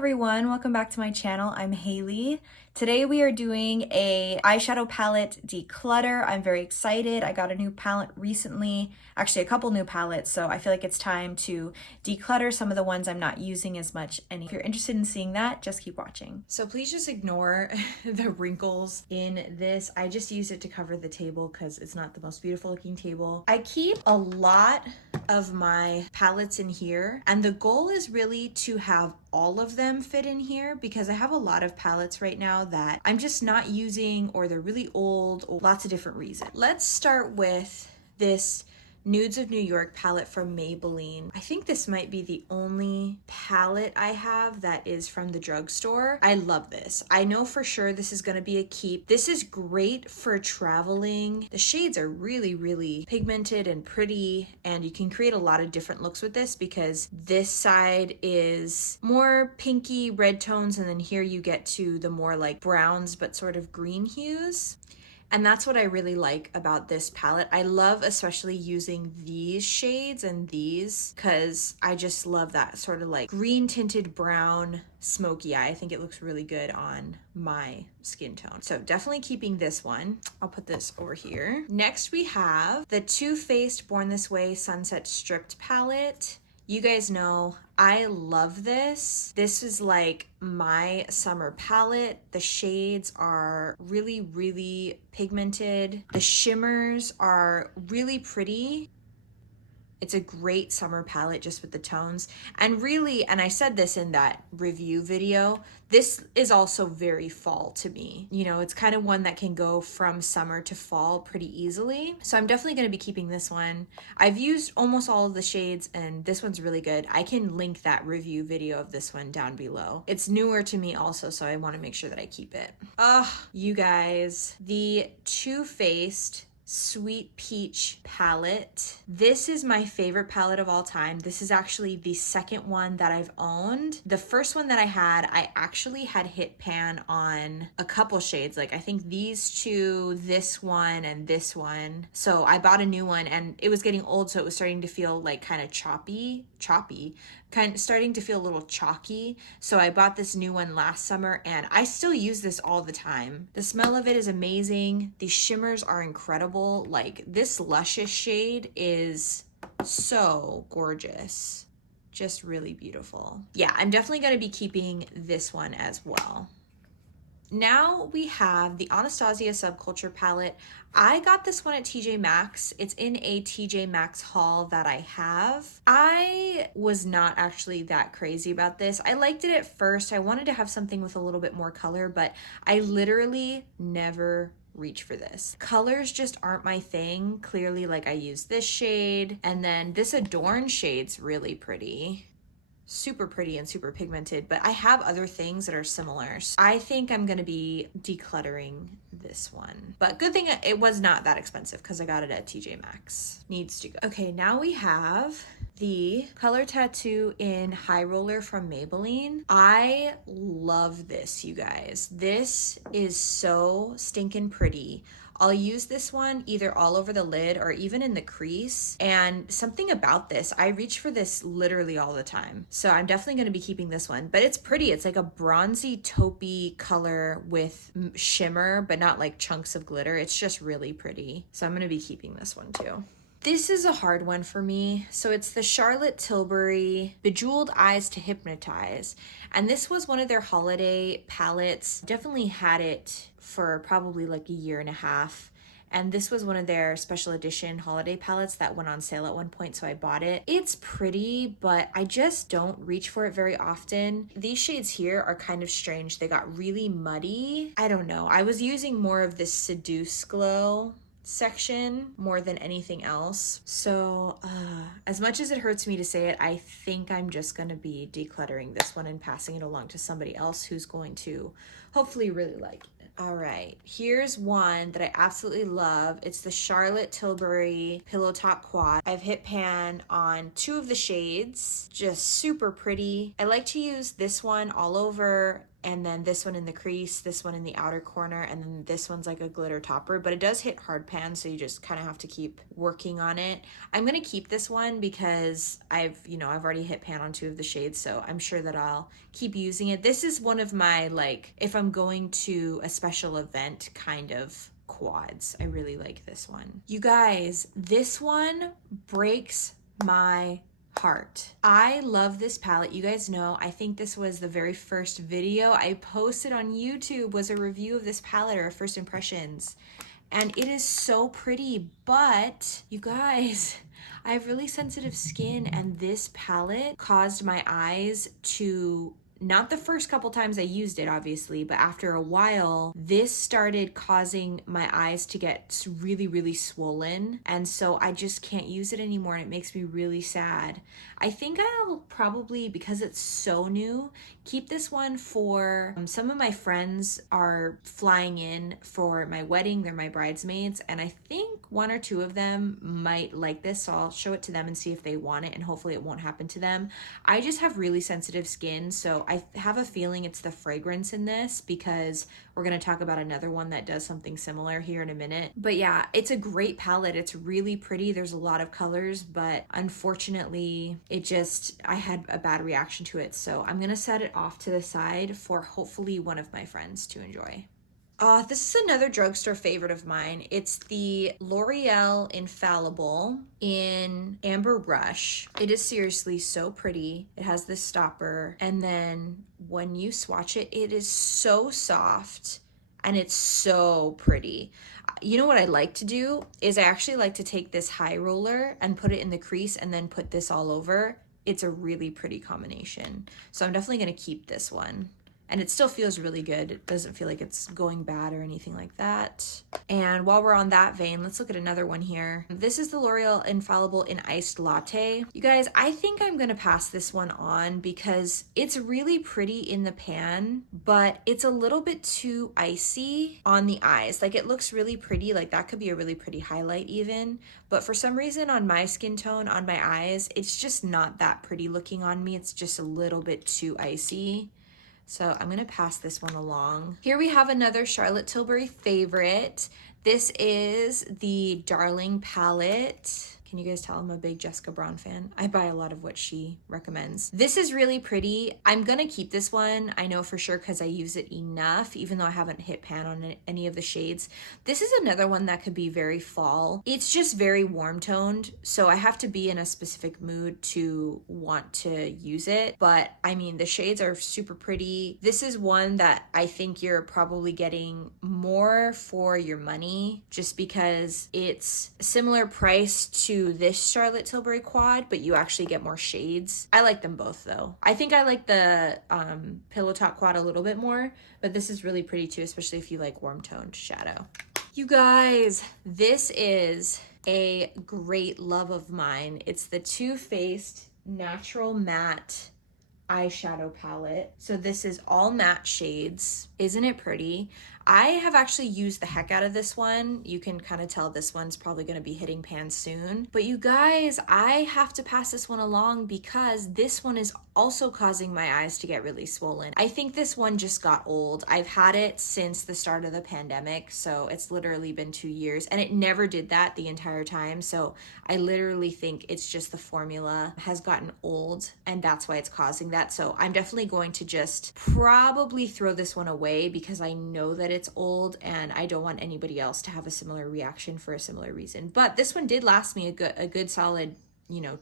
everyone, welcome back to my channel. I'm Haley. Today we are doing a eyeshadow palette declutter. I'm very excited. I got a new palette recently, actually a couple new palettes, so I feel like it's time to declutter some of the ones I'm not using as much. And if you're interested in seeing that, just keep watching. So please just ignore the wrinkles in this. I just use it to cover the table because it's not the most beautiful looking table. I keep a lot of my palettes in here, and the goal is really to have all of them fit in here because I have a lot of palettes right now that I'm just not using, or they're really old, or lots of different reasons. Let's start with this Nudes of New York palette from Maybelline. I think this might be the only palette I have that is from the drugstore. I love this. I know for sure this is gonna be a keep. This is great for traveling. The shades are really, really pigmented and pretty, and you can create a lot of different looks with this because this side is more pinky red tones, and then here you get to the more like browns but sort of green hues. And that's what I really like about this palette. I love especially using these shades and these because I just love that sort of like green tinted brown smoky eye. I think it looks really good on my skin tone. So definitely keeping this one. I'll put this over here. Next we have the Too Faced Born This Way Sunset Stripped palette. You guys know I love this. This is like my summer palette. The shades are really, really pigmented. The shimmers are really pretty. It's a great summer palette just with the tones. And really, and I said this in that review video, this is also very fall to me. You know, it's kind of one that can go from summer to fall pretty easily. So I'm definitely going to be keeping this one. I've used almost all of the shades and this one's really good. I can link that review video of this one down below. It's newer to me also, so I want to make sure that I keep it. You guys, the Too Faced Sweet Peach palette. This is my favorite palette of all time. This is actually the second one that I've owned. The first one that I had, I actually had hit pan on a couple shades. Like I think these two, this one, and this one. So I bought a new one and it was getting old, so it was starting to feel like kind of choppy, starting to feel a little chalky. So I bought this new one last summer and I still use this all the time. The smell of it is amazing. The shimmers are incredible. Like this luscious shade is so gorgeous. Just really beautiful. Yeah, I'm definitely going to be keeping this one as well. Now we have the Anastasia Subculture palette. I got this one at TJ Maxx. It's in a TJ Maxx haul that I have. I was not actually that crazy about this. I liked it at first. I wanted to have something with a little bit more color, but I literally never reach for this. Colors just aren't my thing. Clearly, like I use this shade, and then this Adorn shade's really pretty. Super pretty and super pigmented, but I have other things that are similar. So I think I'm gonna be decluttering this one. But good thing it was not that expensive because I got it at TJ Maxx. Needs to go. Okay, now we have the Color Tattoo in High Roller from Maybelline. I love this, you guys. This is so stinking pretty. I'll use this one either all over the lid or even in the crease. And something about this, I reach for this literally all the time. So I'm definitely going to be keeping this one. But it's pretty. It's like a bronzy taupey color with shimmer, but not like chunks of glitter. It's just really pretty. So I'm going to be keeping this one too. This is a hard one for me. So it's the Charlotte Tilbury Bejeweled Eyes to Hypnotize. And this was one of their holiday palettes. Definitely had it for probably like a year and a half. And this was one of their special edition holiday palettes that went on sale at one point, so I bought it. It's pretty, but I just don't reach for it very often. These shades here are kind of strange. They got really muddy. I don't know. I was using more of this Seduce Glow section more than anything else. So as much as it hurts me to say it, I think I'm just gonna be decluttering this one and passing it along to somebody else who's going to hopefully really like it. All right, here's one that I absolutely love. It's the Charlotte Tilbury Pillow Top Quad. I've hit pan on two of the shades, just super pretty. I like to use this one all over and then this one in the crease, this one in the outer corner, and then this one's like a glitter topper, but it does hit hard pan, so you just kind of have to keep working on it. I'm gonna keep this one because I've already hit pan on 2 of the shades, so I'm sure that I'll keep using it. This is one of my, like, if I'm going to a special event kind of quads. I really like this one. You guys, this one breaks my heart. I love this palette. You guys know, I think this was the very first video I posted on YouTube was a review of this palette, or first impressions. And it is so pretty, but you guys, I have really sensitive skin, and this palette caused my eyes to, not the first couple times I used it, obviously, but after a while, this started causing my eyes to get really, really swollen. And so I just can't use it anymore, and it makes me really sad. I think I'll probably, because it's so new, keep this one for some of my friends are flying in for my wedding. They're my bridesmaids, and I think 1 or 2 of them might like this, so I'll show it to them and see if they want it, and hopefully it won't happen to them. I just have really sensitive skin, so I have a feeling it's the fragrance in this, because we're going to talk about another one that does something similar here in a minute. But yeah, it's a great palette. It's really pretty. There's a lot of colors, but unfortunately, I had a bad reaction to it. So I'm going to set it off to the side for hopefully one of my friends to enjoy. This is another drugstore favorite of mine. It's the L'Oreal Infallible in Amber Rush. It is seriously so pretty. It has this stopper, and then when you swatch it, it is so soft and it's so pretty. You know what I like to do is I actually like to take this high roller and put it in the crease and then put this all over. It's a really pretty combination. So I'm definitely gonna keep this one. And it still feels really good. It doesn't feel like it's going bad or anything like that. And while we're on that vein, let's look at another one here. This is the L'Oreal Infallible in Iced Latte. You guys, I think I'm gonna pass this one on because it's really pretty in the pan, but it's a little bit too icy on the eyes. Like, it looks really pretty, like that could be a really pretty highlight even, but for some reason on my skin tone, on my eyes, it's just not that pretty looking on me. It's just a little bit too icy. So I'm gonna pass this one along. Here we have another Charlotte Tilbury favorite. This is the Darling palette. Can you guys tell I'm a big Jessica Braun fan? I buy a lot of what she recommends. This is really pretty. I'm gonna keep this one. I know for sure because I use it enough, even though I haven't hit pan on any of the shades. This is another one that could be very fall. It's just very warm toned, so I have to be in a specific mood to want to use it. But I mean, the shades are super pretty. This is one that I think you're probably getting more for your money just because it's similar price to this Charlotte Tilbury quad, but you actually get more shades. I like them both though. I think I like the Pillow Talk quad a little bit more, but this is really pretty too, especially if you like warm toned shadow. You guys, this is a great love of mine. It's the Too Faced Natural Matte eyeshadow palette. So this is all matte shades. Isn't it pretty? I have actually used the heck out of this one. You can kind of tell this one's probably going to be hitting pan soon. But you guys, I have to pass this one along because this one is also causing my eyes to get really swollen. I think this one just got old. I've had it since the start of the pandemic, so it's literally been 2 years, and it never did that the entire time. So I literally think it's just the formula has gotten old, and that's why it's causing that. So I'm definitely going to just probably throw this one away because I know that it's old and I don't want anybody else to have a similar reaction for a similar reason. But this one did last me a good solid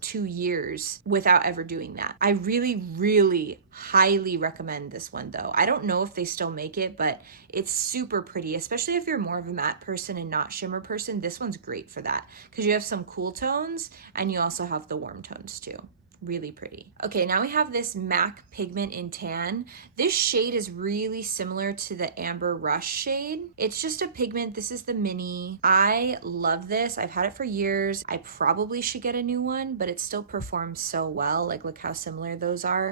2 years without ever doing that. I really, really highly recommend this one though. I don't know if they still make it, but it's super pretty, especially if you're more of a matte person and not shimmer person. This one's great for that because you have some cool tones and you also have the warm tones too. Really pretty. Okay, now we have this MAC pigment in tan. This shade is really similar to the Amber Rush shade. It's just a pigment. This is the mini. I love this. I've had it for years. I probably should get a new one, but it still performs so well. Like, look how similar those are.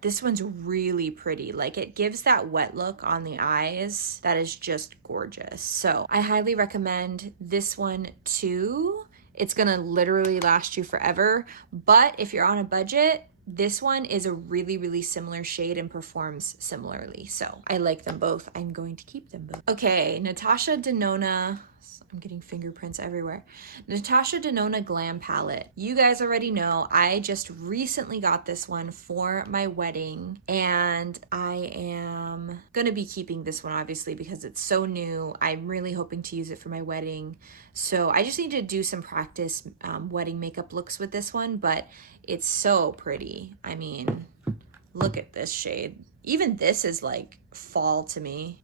This one's really pretty. Like, it gives that wet look on the eyes that is just gorgeous. So I highly recommend this one too. It's gonna literally last you forever, but if you're on a budget, this one is a really, really similar shade and performs similarly. So I like them both. I'm going to keep them both. Okay, Natasha Denona. I'm getting fingerprints everywhere. Natasha Denona Glam Palette. You guys already know I just recently got this one for my wedding, and I am gonna be keeping this one obviously because it's so new. I'm really hoping to use it for my wedding. So I just need to do some practice wedding makeup looks with this one, but it's so pretty. I mean, look at this shade. Even this is like fall to me.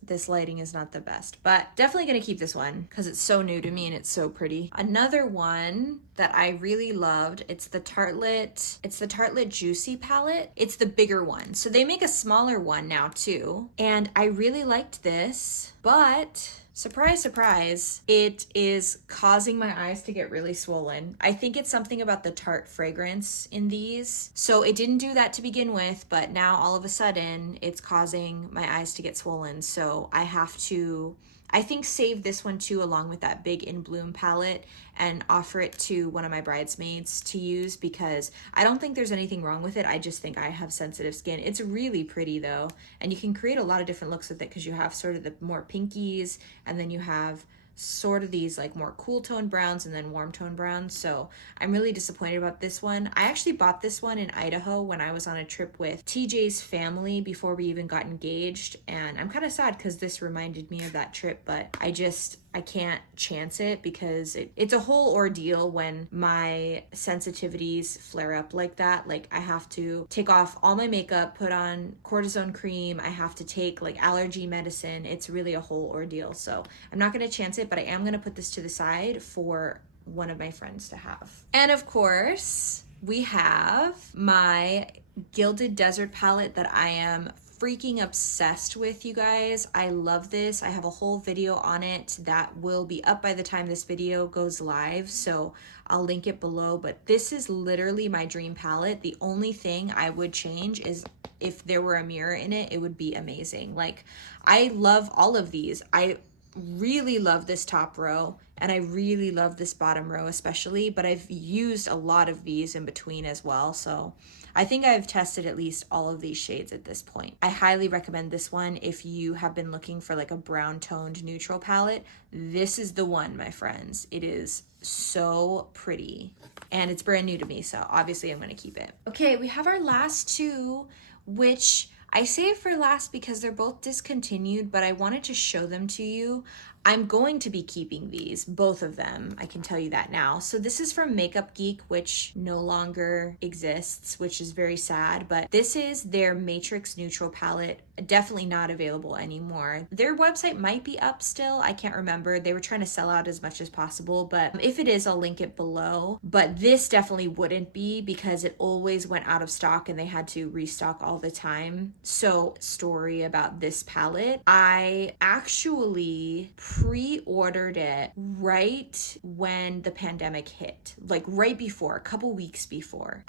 This lighting is not the best, but definitely gonna keep this one because it's so new to me and it's so pretty. Another one that I really loved, it's the Tartelette Juicy palette. It's the bigger one. So they make a smaller one now too. And I really liked this, but surprise, surprise, it is causing my eyes to get really swollen. I think it's something about the Tarte fragrance in these. So it didn't do that to begin with, but now all of a sudden it's causing my eyes to get swollen. So I have to, I think, save this one too along with that Big in Bloom palette and offer it to one of my bridesmaids to use because I don't think there's anything wrong with it. I just think I have sensitive skin. It's really pretty though, and you can create a lot of different looks with it because you have sort of the more pinkies and then you have sort of these like more cool tone browns and then warm tone browns. So I'm really disappointed about this one. I actually bought this one in Idaho when I was on a trip with TJ's family before we even got engaged, and I'm kind of sad because this reminded me of that trip, but I can't chance it because it's a whole ordeal when my sensitivities flare up like that. Like I have to take off all my makeup, put on cortisone cream, I have to take like allergy medicine. It's really a whole ordeal. So I'm not going to chance it, but I am going to put this to the side for one of my friends to have. And of course, we have my Gilded Desert palette that I am freaking obsessed with, you guys. I love this. I have a whole video on it that will be up by the time this video goes live, so I'll link it below. But this is literally my dream palette. The only thing I would change is if there were a mirror in it, it would be amazing. Like, I love all of these. I really love this top row and I really love this bottom row especially, but I've used a lot of these in between as well. So I think I've tested at least all of these shades at this point. I highly recommend this one if you have been looking for like a brown toned neutral palette. This is the one, my friends. It is so pretty and it's brand new to me, so obviously I'm going to keep it. Okay, we have our last two, which I saved for last because they're both discontinued, but I wanted to show them to you. I'm going to be keeping these, both of them. I can tell you that now. So this is from Makeup Geek, which no longer exists, which is very sad, but this is their Matrix Neutral palette. Definitely not available anymore. Their website might be up still. I can't remember. They were trying to sell out as much as possible, but if it is, I'll link it below. But this definitely wouldn't be because it always went out of stock and they had to restock all the time. So, story about this palette. I actually pre-ordered it right when the pandemic hit, like right before, a couple weeks before.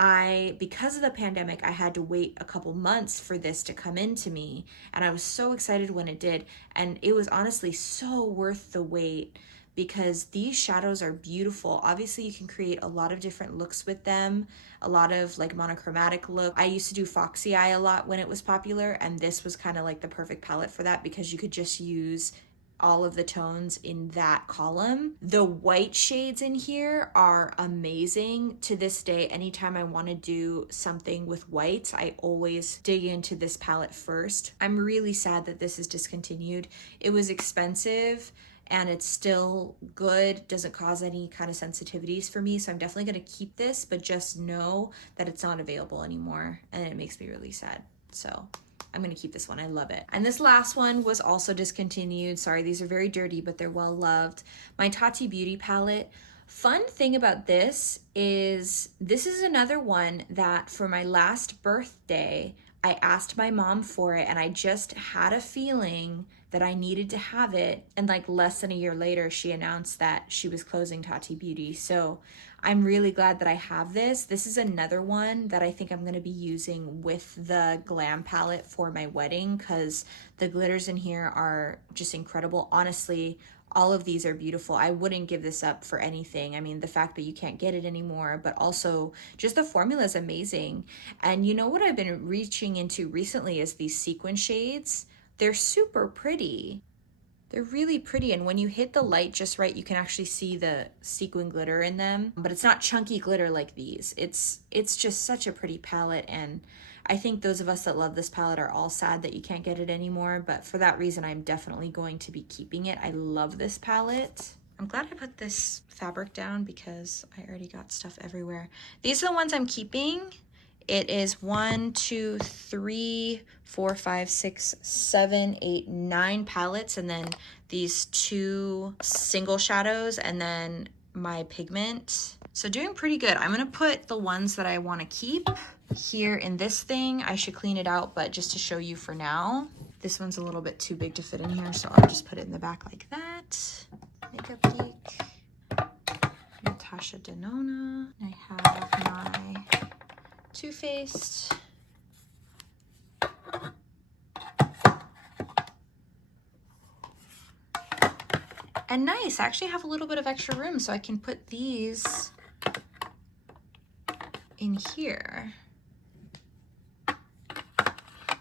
Because of the pandemic, I had to wait a couple months for this to come into me, and I was so excited when it did, and it was honestly so worth the wait because these shadows are beautiful. Obviously, you can create a lot of different looks with them, a lot of like monochromatic look. I used to do Foxy Eye a lot when it was popular, and this was kind of like the perfect palette for that because you could just use all of the tones in that column. The white shades in here are amazing. To this day, anytime I want to do something with whites, I always dig into this palette first. I'm really sad that this is discontinued. It was expensive and it's still good, doesn't cause any kind of sensitivities for me, so I'm definitely going to keep this, but just know that it's not available anymore and it makes me really sad. So I'm going to keep this one. I love it. And this last one was also discontinued. Sorry, these are very dirty, but they're well loved. My Tati Beauty palette. Fun thing about this is another one that for my last birthday, I asked my mom for it and I just had a feeling that I needed to have it. And like less than a year later, she announced that she was closing Tati Beauty. So I'm really glad that I have this. This is another one that I think I'm going to be using with the Glam palette for my wedding because the glitters in here are just incredible. Honestly, All of these are beautiful. I wouldn't give this up for anything. I mean, the fact that you can't get it anymore, but also just the formula is amazing. And you know what I've been reaching into recently is these sequin shades. They're super pretty. They're really pretty, and when you hit the light just right, you can actually see the sequin glitter in them, but it's not chunky glitter like these. It's just such a pretty palette, and I think those of us that love this palette are all sad that you can't get it anymore, but for that reason, I'm definitely going to be keeping it. I love this palette. I'm glad I put this fabric down because I already got stuff everywhere. These are the ones I'm keeping. It is 1, 2, 3, 4, 5, 6, 7, 8, 9 palettes, and then these 2 single shadows, and then my pigment. So doing pretty good. I'm gonna put the ones that I wanna keep here in this thing. I should clean it out, but just to show you for now. This one's a little bit too big to fit in here, so I'll just put it in the back like that. Makeup Geek, Natasha Denona. I have my Too Faced. And nice, I actually have a little bit of extra room so I can put these in here.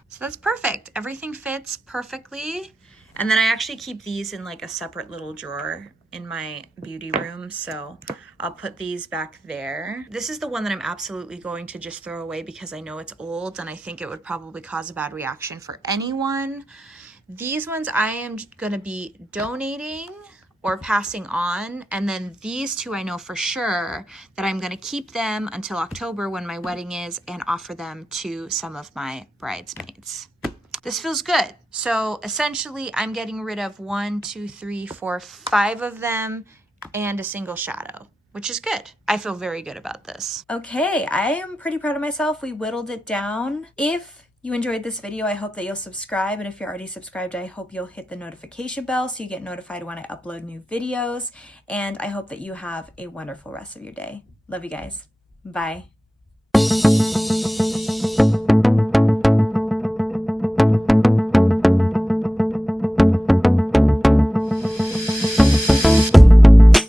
So that's perfect. Everything fits perfectly. And then I actually keep these in like a separate little drawer in my beauty room. So I'll put these back there. This is the one that I'm absolutely going to just throw away because I know it's old and I think it would probably cause a bad reaction for anyone. These ones I am gonna be donating or passing on. And then these 2 I know for sure that I'm gonna keep them until October when my wedding is and offer them to some of my bridesmaids. This feels good. So essentially I'm getting rid of 1, 2, 3, 4, 5 of them and a single shadow, which is good. I feel very good about this. Okay, I am pretty proud of myself. We whittled it down. If you enjoyed this video, I hope that you'll subscribe. And if you're already subscribed, I hope you'll hit the notification bell so you get notified when I upload new videos. And I hope that you have a wonderful rest of your day. Love you guys. Bye.